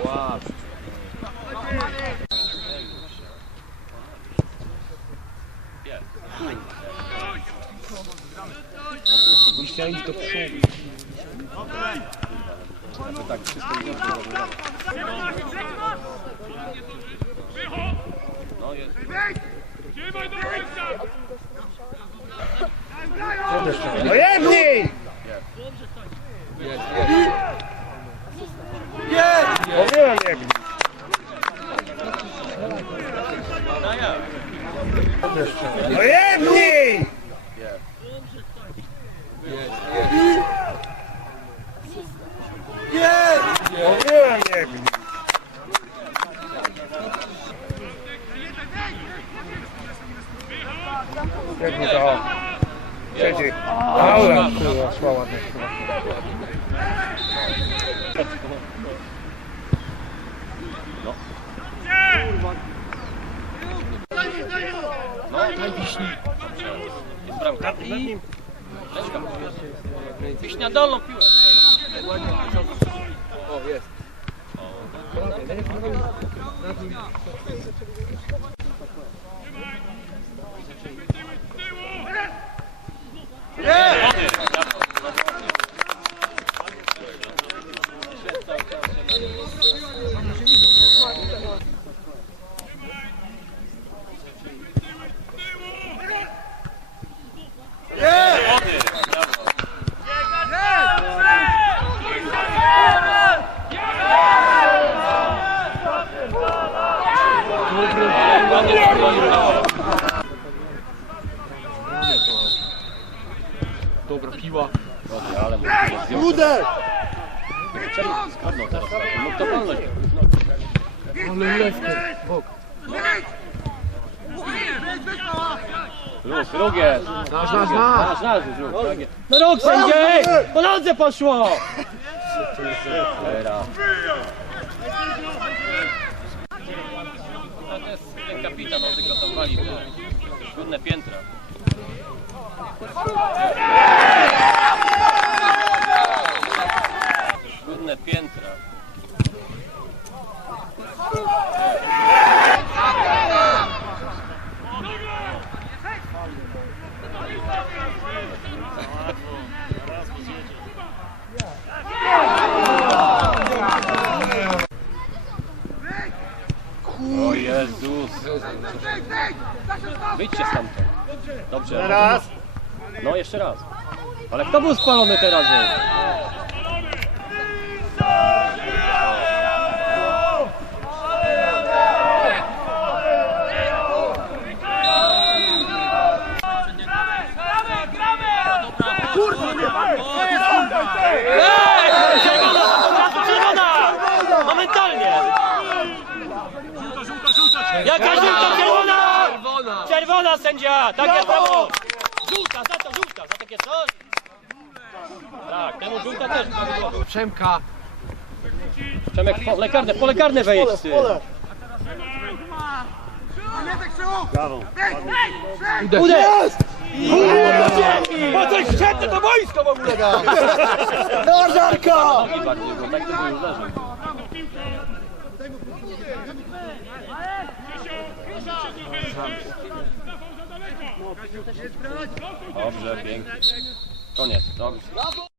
łap. Musicie iść do przodu. To tak, wszystko nie dobrze. No jest. No jedniej! Mówiłem No jedniej! Mówiłem jedniej. Jedni to. Siedzi. Aula, kurwa, szła ładnie. Najwiśni. Jest bramka. I... Leszka. Wiśnia dolną piłę. O, jest. Dobra piła. Dobrze, ale mu jest Uder! Czemu skradną teraz? Mógł to palnąć. Ale lewkę. Bok. Ruch, drugie. Nasz, nasz, nasz. Nasz, nasz, ruch. No rok sędzie! Po nodze poszło! Teraz. Ten kapitan, on tylko tam wali. Trudne piętra. Trudne piętra. Jezus. Wyjdźcie stamtąd. Dobrze. Raz. No jeszcze raz. Ale kto był spalony teraz? Czerwona! Jaka żółta czerwona? Czerwona sędzia! Tak jest prawo! Żółta, za to żółta, za takie coś! Tak, temu żółta też było. Przemka. Przemek, po lekarne, po lekarne wejdź ty. Uderz! Bo coś wsiadnie to wojsko w ogóle da! No żarka! Nogi bardziej, bo tak leżał. Dobrze, pięknie. Koniec, dobrze.